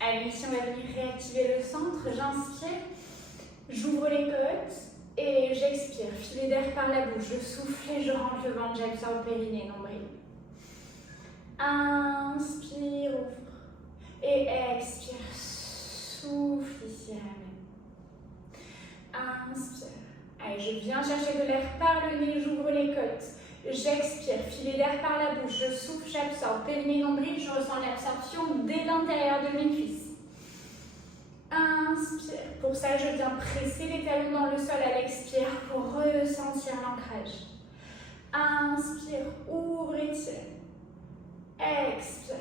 Allez, ici on va venir réactiver le centre. J'inspire, j'ouvre les côtes et j'expire. Filet d'air par la bouche, je souffle et je rentre le ventre, j'absorbe périnée, nombril. Inspire, ouvre et expire. Souffle ici, ramène. Inspire. Allez, je viens chercher de l'air par le nez, j'ouvre les côtes. J'expire, filet d'air par la bouche, je souffle, j'absorbe. Périnée, nombril, je ressens l'absorption dès l'intérieur de mes cuisses. Inspire. Pour ça, je viens presser les talons dans le sol à l'expire pour ressentir l'ancrage. Inspire, ouvre et tire. Expire.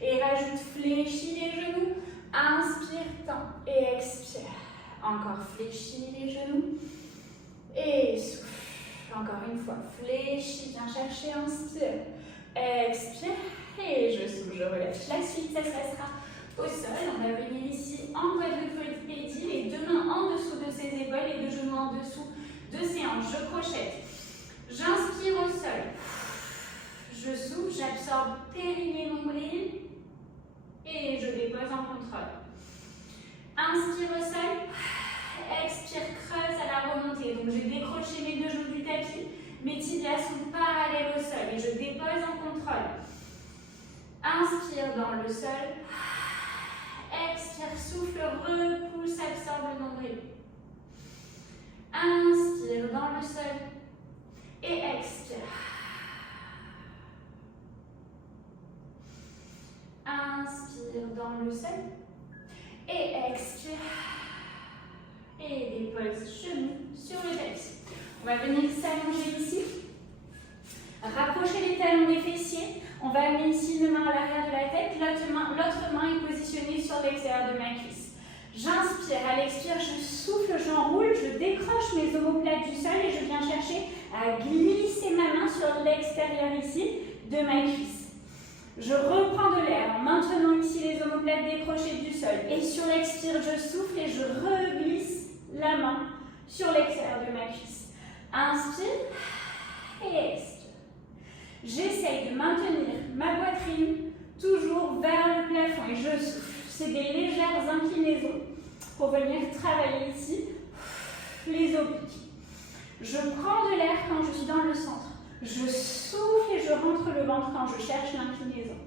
Et rajoute, fléchis les genoux. Inspire, tends et expire. Encore, fléchis les genoux. Et souffle. Encore une fois, fléchis, viens chercher, inspire. Expire. Et je souffle, je relève. La suite, ça se passera au sol. On va venir ici en quadrupédie, les deux mains en dessous de ses épaules, les deux genoux en dessous de ses hanches. Je crochette. J'inspire au sol. Je souffle, j'absorbe périnée, nombril. Et je dépose en contrôle. Inspire au sol. Expire, creuse à la remontée. Donc j'ai décroché mes deux genoux du tapis. Mes tibias sont parallèles au sol. Et je dépose en contrôle. Inspire dans le sol. Expire, souffle, repousse, absorbe le nombril. Inspire dans le sol. Et expire. Inspire dans le sol. Et expire. Et dépose genoux sur le tapis. On va venir s'allonger ici. Rapprocher les talons des fessiers. On va amener ici une main à l'arrière de la tête. L'autre main est positionnée sur l'extérieur de ma cuisse. J'inspire. À l'expire, je souffle, j'enroule. Je décroche mes omoplates du sol et je viens chercher à glisser ma main sur l'extérieur ici de ma cuisse. Je reprends de l'air en maintenant ici les omoplates décrochées du sol. Et sur l'expire, je souffle et je reglisse la main sur l'extérieur de ma cuisse. Inspire et expire. J'essaye de maintenir ma poitrine toujours vers le plafond et je souffle. C'est des légères inclinaisons pour venir travailler ici les obliques. Je prends de l'air quand je suis dans le centre. Je souffle et je rentre le ventre quand je cherche l'inclinaison.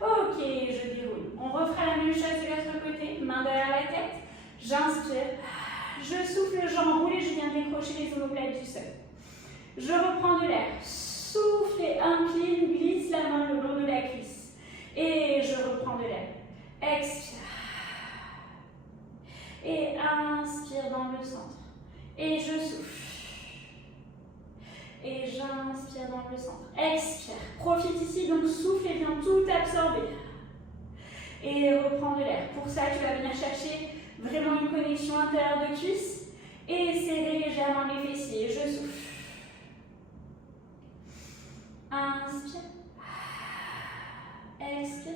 Ok, je déroule. On refera la même chose de l'autre côté. Main derrière la tête. J'inspire. Je souffle, j'enroule et je viens décrocher les omoplates du sol. Je reprends de l'air. Souffle et incline, glisse la main le long de la cuisse. Et je reprends de l'air. Expire. Et inspire dans le centre. Et je souffle. Et j'inspire dans le centre. Expire. Profite ici, donc souffle et viens tout absorber. Et reprends de l'air. Pour ça, tu vas venir chercher vraiment une connexion intérieure de cuisse. Et serrer légèrement les fessiers. Je souffle. Inspire. Expire.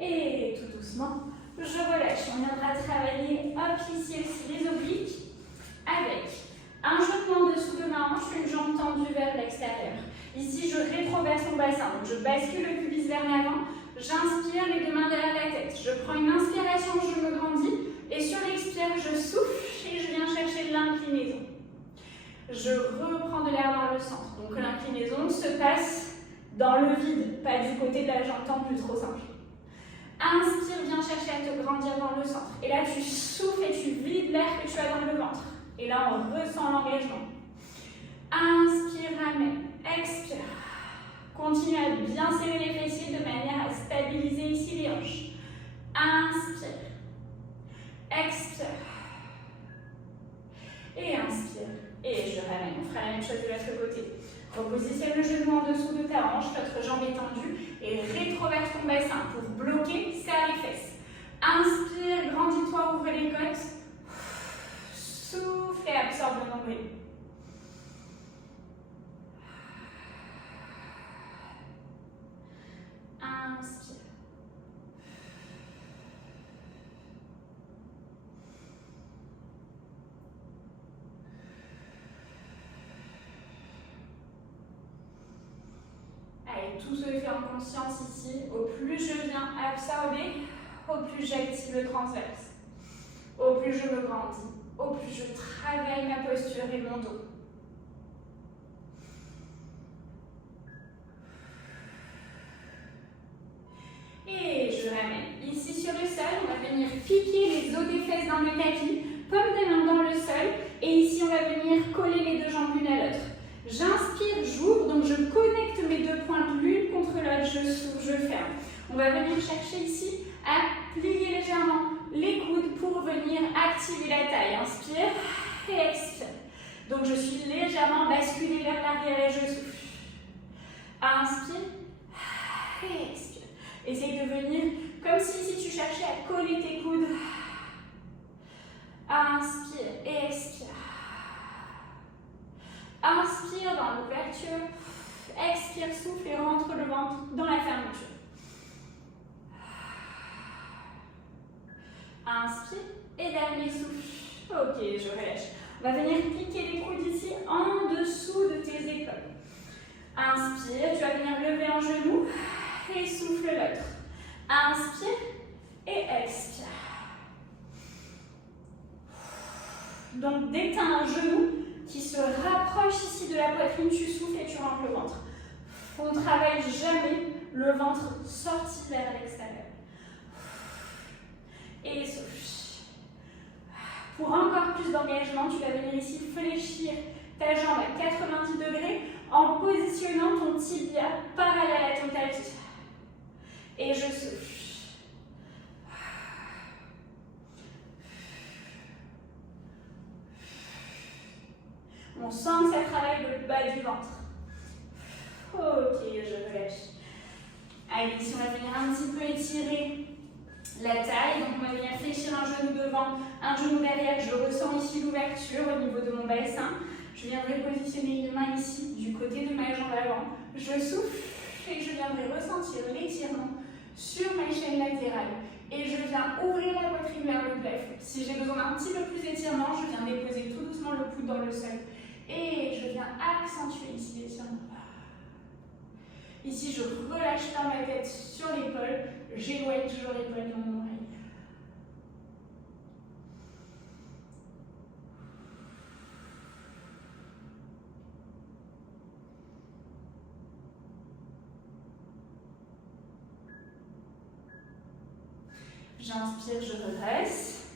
Et tout doucement, je relâche. On viendra travailler hop ici aussi les obliques avec un genou en dessous de ma hanche, une jambe tendue vers l'extérieur. Ici, je rétroverse mon bassin. Donc, je bascule le pubis vers l'avant. J'inspire, les deux mains derrière la tête. Je prends une inspiration, je me grandis. Et sur l'expire, je souffle et je viens chercher de l'inclinaison. Je reprends de l'air dans le centre. Donc, l'inclinaison se passe dans le vide, pas du côté de la jambe tendue, trop simple. Inspire, viens chercher à te grandir dans le centre. Et là, tu souffles et tu vides l'air que tu as dans le ventre. Et là, on ressent l'engagement. Inspire, ramène. Expire. Continue à bien serrer les fessiers de manière à stabiliser ici les hanches. Inspire. Expire. Et inspire. Et je ramène. On fera la même chose de l'autre côté. Repositionne le genou en dessous de ta hanche, l'autre jambe est tendue. Et rétroverse ton bassin pour bloquer, serre les fesses. Inspire, grandis-toi, ouvre les côtes. Souffle et absorbe le nombril. Inspire. Allez, tout se fait en conscience ici. Au plus je viens absorber, au plus j'active le transverse. Au plus je me grandis, au plus je travaille ma posture et mon dos. Et je ramène ici sur le sol, on va venir piquer les os des fesses dans le tapis, paume des mains dans le sol, et ici on va venir coller les deux jambes l'une à l'autre. J'inspire, j'ouvre, donc je connecte mes deux pointes l'une contre l'autre, je s'ouvre, je ferme. On va venir chercher ici à plier légèrement les coudes pour venir activer la taille. Inspire et expire. Donc je suis légèrement basculée vers l'arrière et je souffle. Inspire et expire. Essaye de venir comme si tu cherchais à coller tes coudes. Inspire et expire. Inspire dans l'ouverture. Expire, souffle et rentre le ventre dans la fermeture. Inspire et dernier souffle. Ok, je relâche. On va venir piquer les coudes ici en dessous de tes épaules. Inspire, tu vas venir lever un genou et souffle l'autre. Inspire et expire. Donc dès que tu as un genou qui se rapproche ici de la poitrine, tu souffles et tu rentres le ventre. On ne travaille jamais le ventre sorti vers l'extérieur. Et souffle. Pour encore plus d'engagement, tu vas venir ici fléchir ta jambe à 90 degrés en positionnant ton tibia parallèle à ton tapis. Et je souffle. On sent que ça travaille le bas du ventre. Ok, je relâche. Allez, ici on va venir un petit peu étirer la taille. Donc on va venir fléchir un genou devant, un genou derrière. Je ressens ici l'ouverture au niveau de mon bassin. Je viendrai positionner une main ici du côté de ma jambe avant. Je souffle et je viendrai ressentir l'étirement sur ma chaîne latérale. Et je viens ouvrir la poitrine vers le plafond. Si j'ai besoin d'un petit peu plus d'étirement, je viens déposer tout doucement le coude dans le sol. Et je viens accentuer ici l'étirement. Ici, je relâche pas ma tête sur l'épaule. J'éloigne toujours l'épaule de mon oreille. J'inspire, je redresse.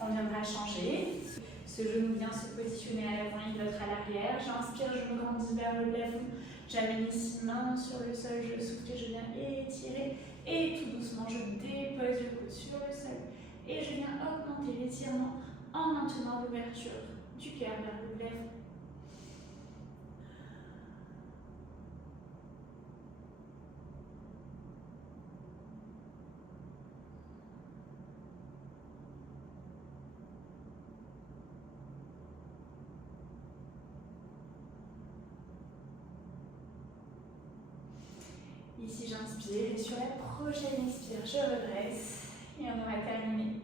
On viendra changer. Ce genou vient se positionner à l'avant et l'autre à l'arrière. J'inspire, je me grandis vers le plafond. J'amène ici main sur le sol, je souffle et je viens étirer. Et tout doucement, je dépose le coude sur le sol. Et je viens augmenter l'étirement en maintenant l'ouverture du cœur vers le plafond. Ici, j'inspire et sur la prochaine expire, je redresse et on aura terminé